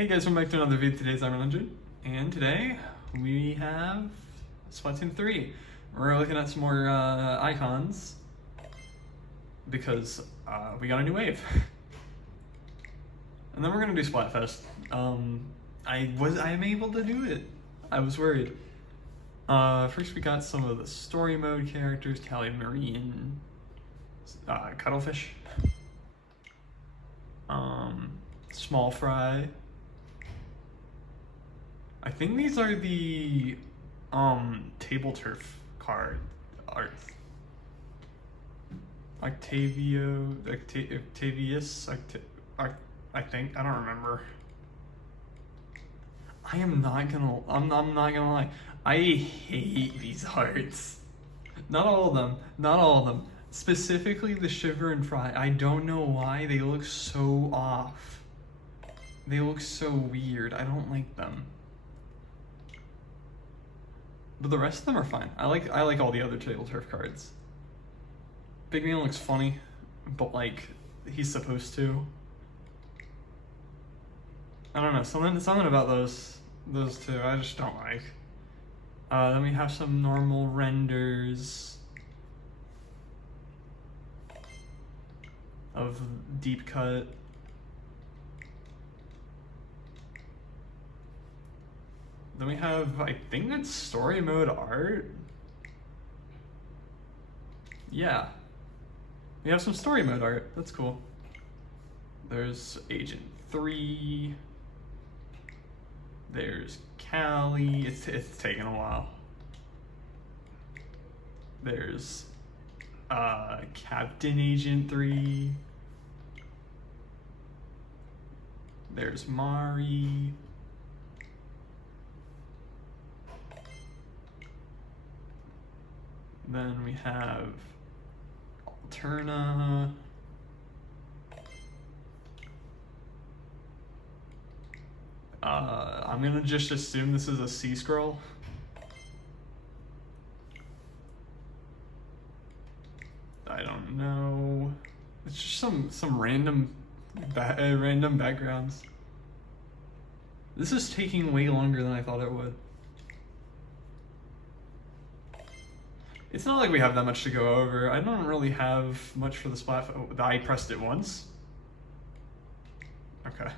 Hey guys, welcome back to another video. Today's I'm 100, and today we have Splatoon 3. We're looking at some more icons because we got a new wave. And then we're gonna do Splatfest. I am able to do it. I was worried. First we got some of the story mode characters, Callie Marie and Cuttlefish. Small Frye. I think these are the table turf card art. Octavius, I think, I don't remember. I'm not gonna lie. I hate these arts. Not all of them. Specifically the Shiver and Frye. I don't know why they look so off. They look so weird. I don't like them. But the rest of them are fine. I like all the other table turf cards. Big Man looks funny, but like he's supposed to. I don't know, something about those two I just don't like. Then we have some normal renders of deep cut. Then we have, I think that's story mode art. Yeah. We have some story mode art. That's cool. There's Agent 3. There's Callie. It's taken a while. There's Captain Agent 3. There's Mari. Then we have Alterna. I'm gonna just assume this is a C scroll. I don't know. It's just some random backgrounds. This is taking way longer than I thought it would. It's not like we have that much to go over. I don't really have much for the splat. Oh, I pressed it once. Okay,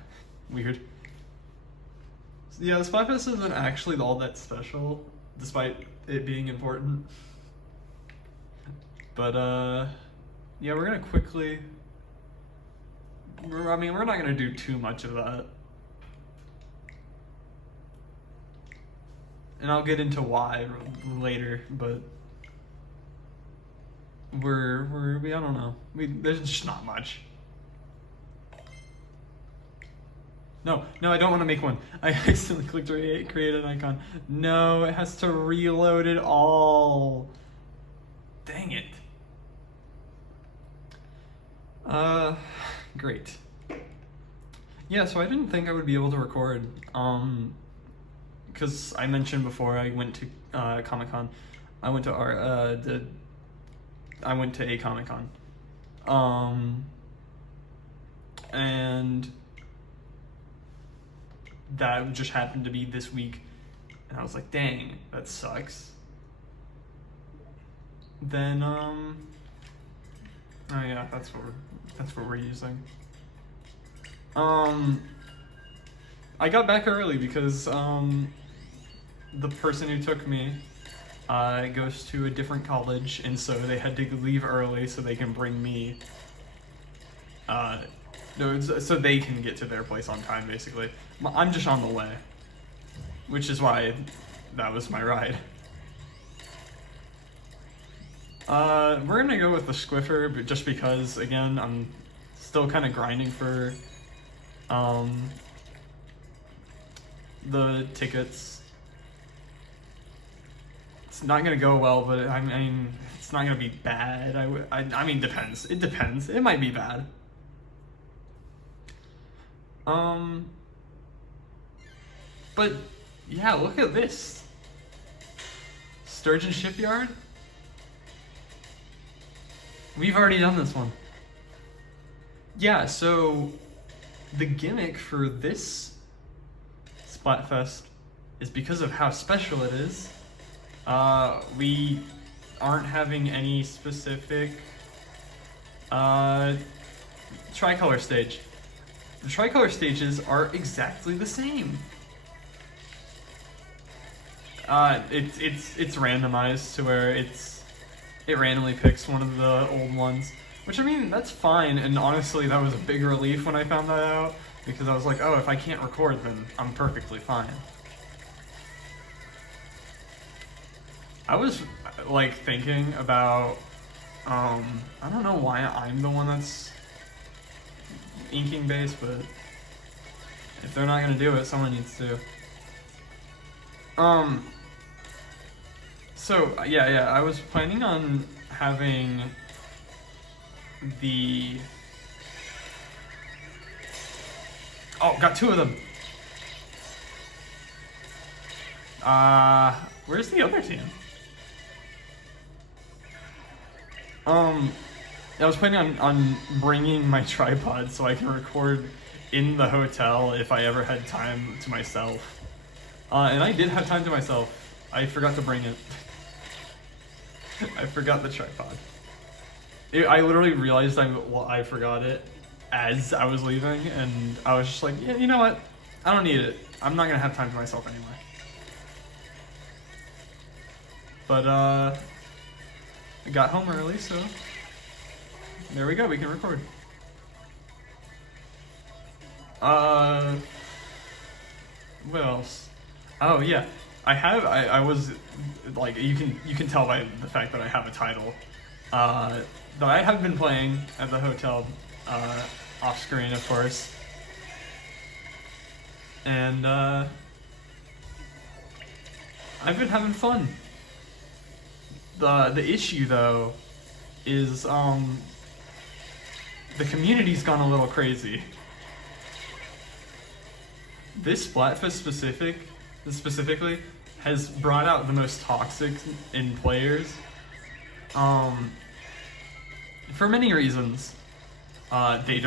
weird. Yeah, the Splatfest isn't actually all that special, despite it being important. But yeah, we're gonna quickly. We're not gonna do too much of that, and I'll get into why later. But I don't know. There's just not much. No, I don't want to make one. I accidentally clicked create an icon. No, it has to reload it all. Dang it. Great. Yeah, so I didn't think I would be able to record. Because I mentioned before I went to Comic-Con. I went to a Comic-Con. And that just happened to be this week, and I was like, dang, that sucks. Then oh yeah, that's what we're using. I got back early because the person who took me goes to a different college, and so they had to leave early so they can bring me so they can get to their place on time, basically. I'm just on the way, which is why that was my ride. We're gonna go with the Squiffer, but just because, again, I'm still kind of grinding for the tickets. It's not gonna go well, but I mean, it's not gonna be bad. I mean, depends. It depends. It might be bad. But yeah, look at this. Sturgeon Shipyard? We've already done this one. Yeah, so the gimmick for this Splatfest is because of how special it is. We aren't having any specific tricolor stage. The tricolor stages are exactly the same. It's randomized to where it randomly picks one of the old ones, which I mean that's fine. And honestly, that was a big relief when I found that out, because I was like, oh, if I can't record, then I'm perfectly fine. I was like thinking about, I don't know why I'm the one that's inking base, but if they're not gonna do it, someone needs to. So yeah, I was planning on having the. Oh, got two of them. Where's the other team? I was planning on bringing my tripod so I can record in the hotel if I ever had time to myself. And I did have time to myself. I forgot to bring it. I forgot the tripod. I literally realized I forgot it as I was leaving, and I was just like, yeah, you know what? I don't need it. I'm not gonna have time to myself anyway. But I got home early, so there we go. We can record. What else? Oh yeah, I was like, you can tell by the fact that I have a title. That I have been playing at the hotel, off screen, of course. And I've been having fun. The issue though is the community's gone a little crazy. This Splatfest specifically has brought out the most toxic in players. For many reasons. They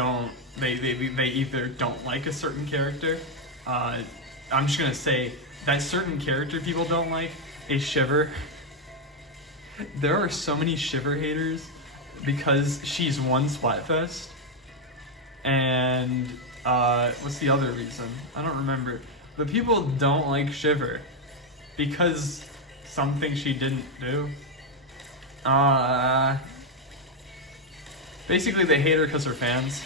either don't like a certain character. I'm just gonna say that certain character people don't like is Shiver. There are so many Shiver haters because she's won Splatfest. And what's the other reason? I don't remember. But people don't like Shiver because something she didn't do. Basically they hate her because they're fans.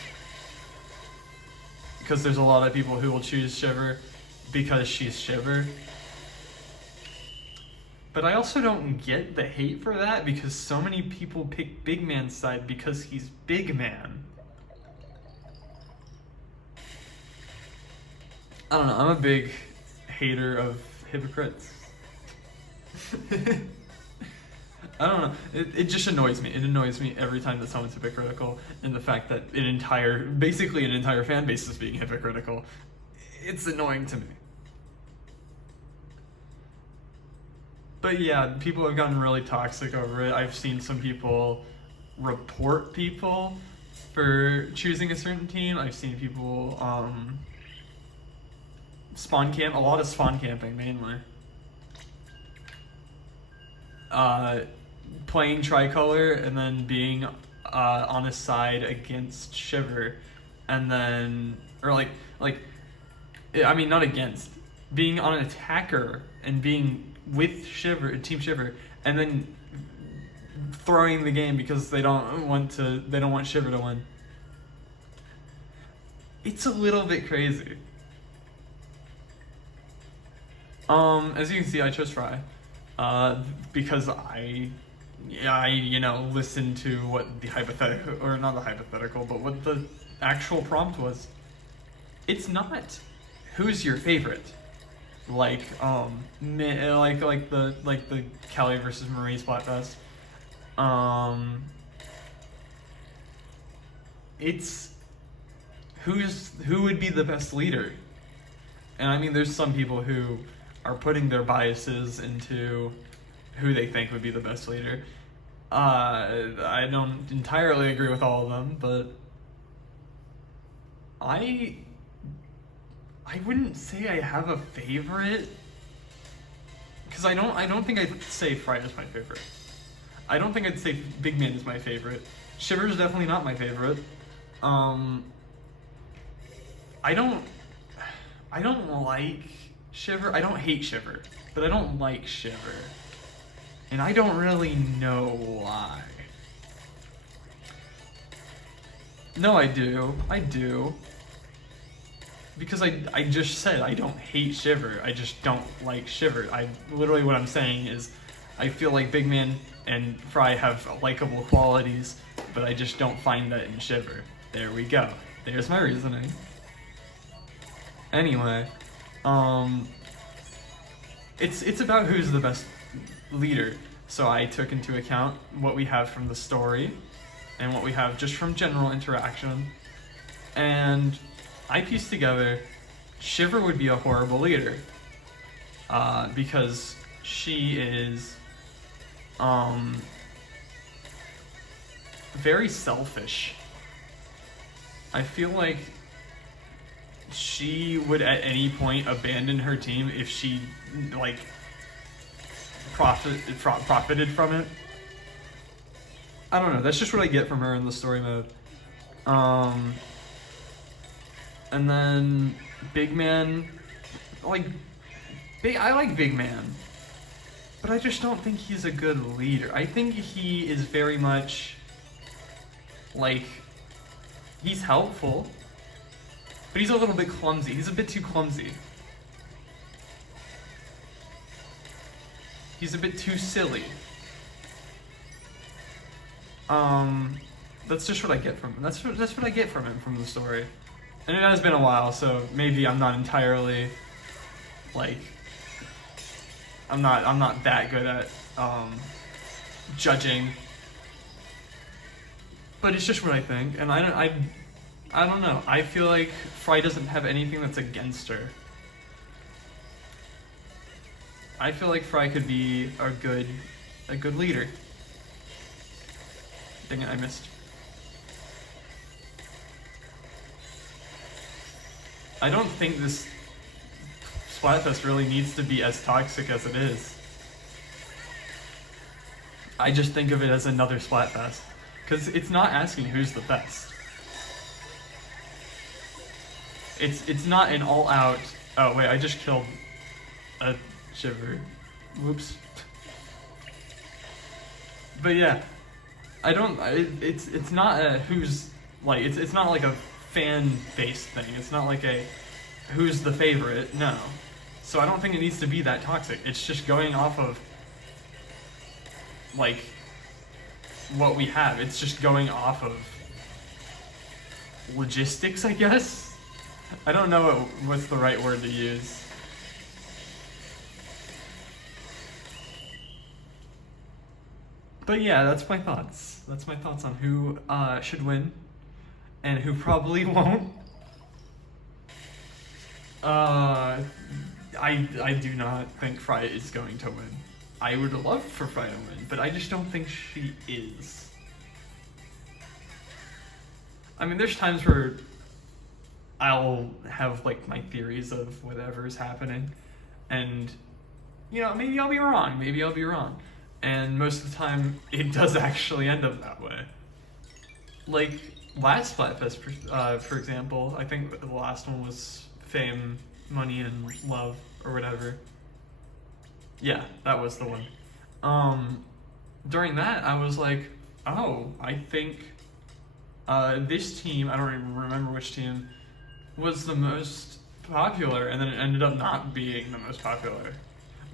Because there's a lot of people who will choose Shiver because she's Shiver. But I also don't get the hate for that, because so many people pick Big Man's side because he's Big Man. I don't know, I'm a big hater of hypocrites. I don't know, it just annoys me. It annoys me every time that someone's hypocritical, and the fact that basically an entire fan base is being hypocritical. It's annoying to me. But yeah, people have gotten really toxic over it. I've seen some people report people for choosing a certain team. I've seen people spawn camp, a lot of spawn camping mainly. Playing tricolor and then being on a side against Shiver, and then, or like, I mean, not against, being on an attacker and being with Shiver, Team Shiver, and then throwing the game because they don't want Shiver to win. It's a little bit crazy. As you can see, I chose Frye, because I listened to what the hypothetical, or not the hypothetical, but what the actual prompt was. It's not who's your favorite. Like the Cali versus Marie Splatfest. It's who would be the best leader. And I mean, there's some people who are putting their biases into who they think would be the best leader. I don't entirely agree with all of them, but I I wouldn't say I have a favorite, because I don't think I'd say Frye is my favorite. I don't think I'd say Big Man is my favorite. Shiver is definitely not my favorite. I don't like Shiver. I don't hate Shiver, but I don't like Shiver. And I don't really know why. No, I do. I do. Because I just said I don't hate Shiver. I just don't like Shiver. Literally what I'm saying is I feel like Big Man and Frye have likable qualities, but I just don't find that in Shiver. There we go. There's my reasoning. Anyway, it's about who's the best leader. So I took into account what we have from the story and what we have just from general interaction. And I pieced together Shiver would be a horrible leader. Because she is very selfish. I feel like she would at any point abandon her team if she like profited from it. I don't know, that's just what I get from her in the story mode. And then Big Man, I like Big Man, but I just don't think he's a good leader. I think he is very much like, he's helpful, but he's a little bit clumsy. He's a bit too clumsy. He's a bit too silly. That's just what I get from him. That's what I get from him from the story. And it has been a while, so maybe I'm not entirely like I'm not that good at judging. But it's just what I think, and I don't know. I feel like Frye doesn't have anything that's against her. I feel like Frye could be a good leader. Dang it, I missed. I don't think this Splatfest really needs to be as toxic as it is. I just think of it as another Splatfest, because it's not asking who's the best. It's not an all-out. Oh wait, I just killed a Shiver. Whoops. But yeah, I don't. It's not a who's like. It's not like a fan-based thing. It's not like a who's the favorite. No. So I don't think it needs to be that toxic. It's just going off of like what we have. It's just going off of logistics, I guess. I don't know what's the right word to use. But yeah, that's my thoughts. That's my thoughts on who should win and who probably won't. I do not think Frye is going to win. I would love for Frye to win, but I just don't think she is. I mean, there's times where I'll have like my theories of whatever's happening, and you know, maybe I'll be wrong. Maybe I'll be wrong. And most of the time, it does actually end up that way. Like, last Splatfest, for example, I think the last one was Fame, Money, and Love, or whatever. Yeah, that was the one. During that, I was like, oh, I think this team, I don't even remember which team, was the most popular, and then it ended up not being the most popular.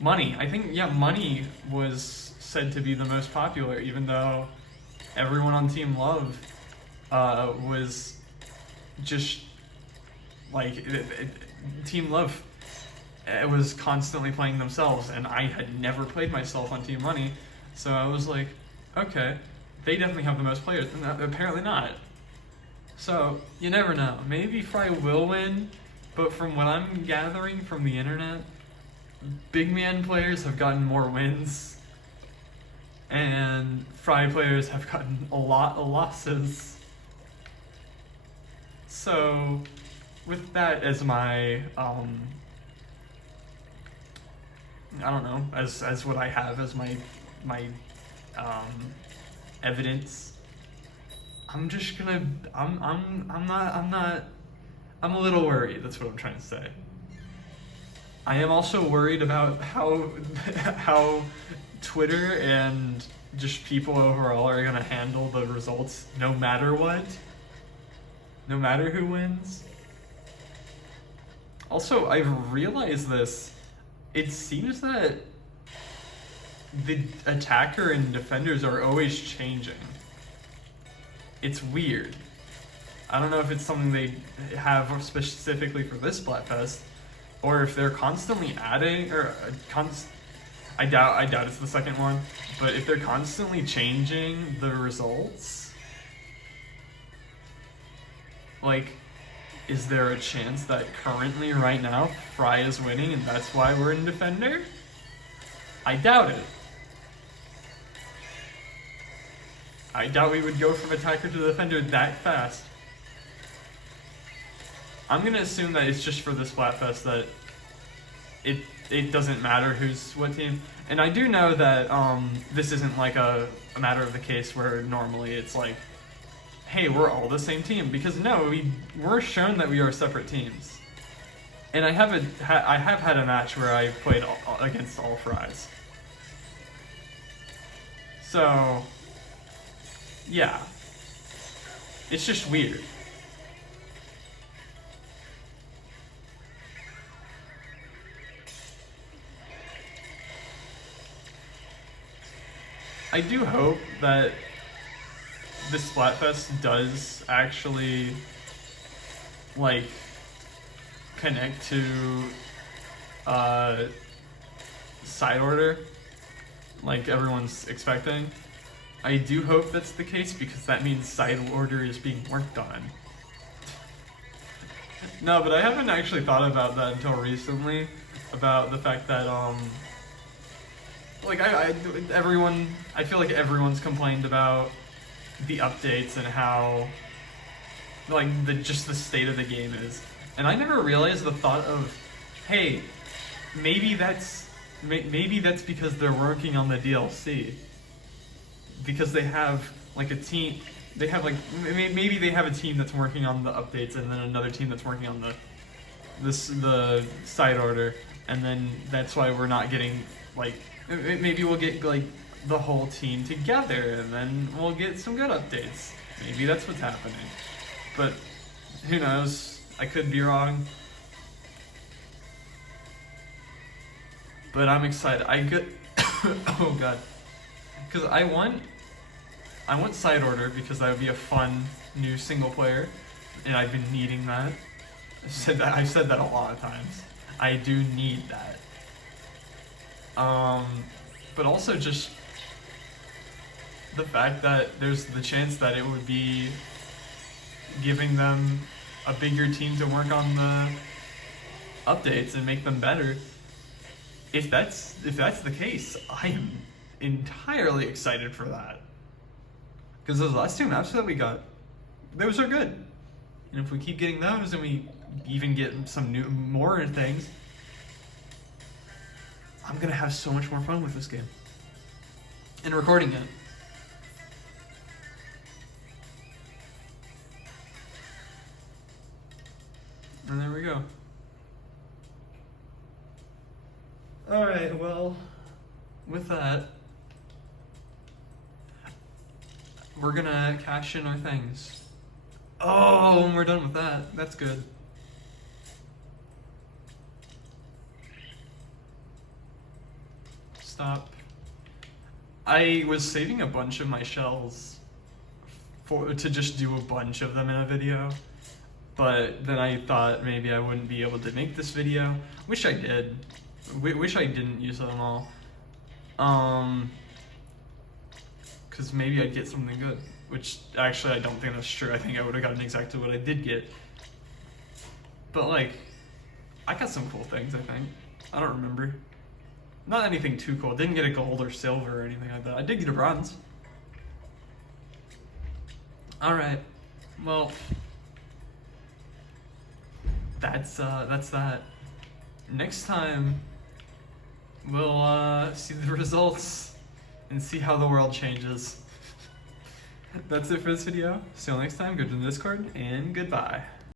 Money, I think, yeah, Money was said to be the most popular, even though everyone on Team Love was just like Team Love was constantly playing themselves, and I had never played myself on Team Money, so I was like, okay, they definitely have the most players, and apparently not. So you never know. Maybe Frye will win, but from what I'm gathering from the internet, Big Man players have gotten more wins, and Frye players have gotten a lot of losses. So with that as my I don't know, as what I have as my evidence, I'm just gonna I'm a little worried. That's what I'm trying to say. I am also worried about how how Twitter and just people overall are gonna handle the results no matter what. No matter who wins. Also, I've realized this. It seems that the attacker and defenders are always changing. It's weird. I don't know if it's something they have specifically for this Splatfest, or if they're constantly adding, or I doubt it's the second one, but if they're constantly changing the results, like, is there a chance that currently, right now, Frye is winning and that's why we're in Defender? I doubt it. I doubt we would go from attacker to defender that fast. I'm gonna assume that it's just for the Splatfest that it doesn't matter who's what team. And I do know that this isn't like a matter of the case where normally it's like, hey, we're all the same team, because no, we're shown that we are separate teams. And I have had a match where I played against all Fryes. So, yeah, it's just weird. I do hope that this Splatfest does actually, like, connect to side order, like everyone's expecting. I do hope that's the case, because that means side order is being worked on. No, but I haven't actually thought about that until recently, about the fact that like I feel like everyone's complained about the updates and how, like, just the state of the game is. And I never realized the thought of, hey, maybe that's because they're working on the DLC. Because they have like a team, they have like, maybe they have a team that's working on the updates and then another team that's working on the side order, and then that's why we're not getting, like, maybe we'll get like the whole team together and then we'll get some good updates. Maybe that's what's happening. But who knows? I could be wrong. But I'm excited. Oh god. Because I want side order, because that would be a fun new single player, and I've been needing that. I've said that a lot of times. I do need that. But also just the fact that there's the chance that it would be giving them a bigger team to work on the updates and make them better. If that's the case, I am entirely excited for that. Because those last two maps that we got, those are good. And if we keep getting those and we even get some more things, I'm gonna have so much more fun with this game. And recording it. And there we go. Alright, well, with that, we're gonna cash in our things. Oh, and we're done with that. That's good. Stop. I was saving a bunch of my shells to just do a bunch of them in a video, but then I thought maybe I wouldn't be able to make this video, which I did. Wish I didn't use them all. Because maybe I'd get something good, which actually I don't think that's true. I think I would have gotten exactly what I did get. But like, I got some cool things, I think. I don't remember. Not anything too cool. Didn't get a gold or silver or anything like that. I did get a bronze. Alright. Well, that's that. Next time, we'll see the results and see how the world changes. That's it for this video. See you next time. Go to the Discord, and goodbye.